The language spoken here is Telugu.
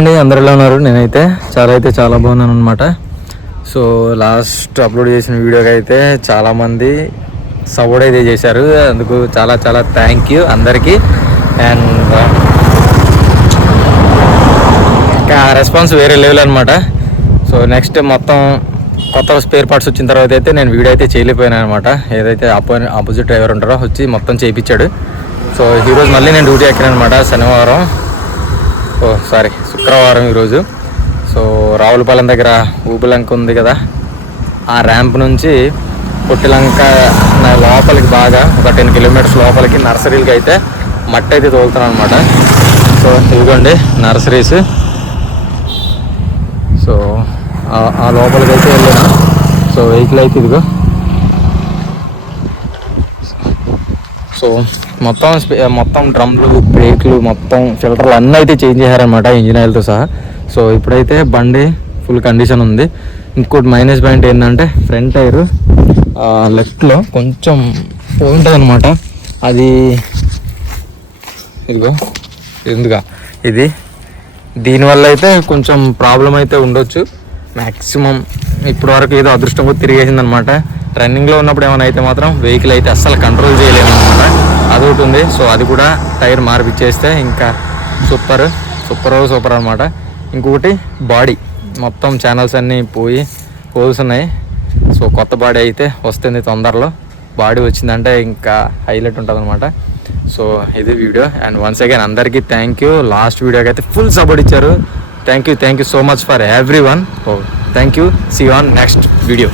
అండి, అందరిలో ఉన్నారు. నేనైతే చాలా బాగున్నాను అనమాట. సో లాస్ట్ అప్లోడ్ చేసిన వీడియోకి అయితే చాలామంది సపోర్ట్ అయితే చేశారు. అందుకు చాలా థ్యాంక్ యూ అందరికీ. అండ్ ఇంకా రెస్పాన్స్ వేరే లెవెల్ అనమాట. సో నెక్స్ట్ మొత్తం కొత్త స్పేర్ పార్ట్స్ వచ్చిన తర్వాత అయితే నేను వీడియో అయితే చేయలేకపోయాను అనమాట. ఏదైతే ఆపోజిట్ డ్రైవర్ ఉంటారో వచ్చి మొత్తం చేయించాడు. సో ఈరోజు మళ్ళీ నేను డ్యూటీ ఎక్కాను అనమాట. శుక్రవారం ఈరోజు. సో రావులపాలెం దగ్గర ఊబులంక ఉంది కదా, ఆ ర్యాంప్ నుంచి పొట్టిలంక లోపలికి బాగా ఒక 10 కిలోమీటర్స్ లోపలికి నర్సరీలకి అయితే మట్టి అయితే తోలుతున్నాను అనమాట. సో ఇదిగోండి నర్సరీస్. సో ఆ లోపలికి అయితే వెళ్ళాను. సో వెహికల్ అయితే ఇదిగో. సో మొత్తం డ్రమ్లు, బ్రేక్లు, మొత్తం ఫిల్టర్లు అన్నీ అయితే చేంజ్ చేశారనమాట, ఇంజిన్ ఆయిల్తో సహా. సో ఇప్పుడైతే బండి ఫుల్ కండిషన్ ఉంది. ఇంకోటి మైనస్ పాయింట్ ఏంటంటే ఫ్రంట్ టైర్ లెఫ్ట్లో కొంచెం పోయింటుంది అనమాట. అది ఇదిగో ఇది దీనివల్ల అయితే కొంచెం ప్రాబ్లం అయితే ఉండొచ్చు. మ్యాక్సిమం ఇప్పటి వరకు ఏదో అదృష్టం కూడా తిరిగేసింది అనమాట. రన్నింగ్లో ఉన్నప్పుడు ఏమైనా అయితే మాత్రం వెహికల్ అయితే అస్సలు కంట్రోల్ చేయలేము అనమాట. అదొకటి ఉంది. సో అది కూడా టైర్ మార్పిచ్చేస్తే ఇంకా సూపర్ అనమాట. ఇంకొకటి బాడీ మొత్తం ఛానల్స్ అన్నీ పోయి హోల్స్ ఉన్నాయి. సో కొత్త బాడీ అయితే వస్తుంది తొందరలో. బాడీ వచ్చిందంటే ఇంకా హైలైట్ ఉంటుంది అనమాట. సో ఇది వీడియో. అండ్ వన్స్ అగైన్ అందరికీ థ్యాంక్ యూ. లాస్ట్ వీడియోకి అయితే ఫుల్ సపోర్ట్ ఇచ్చారు. Thank you so much for everyone. Thank you. See you on next video.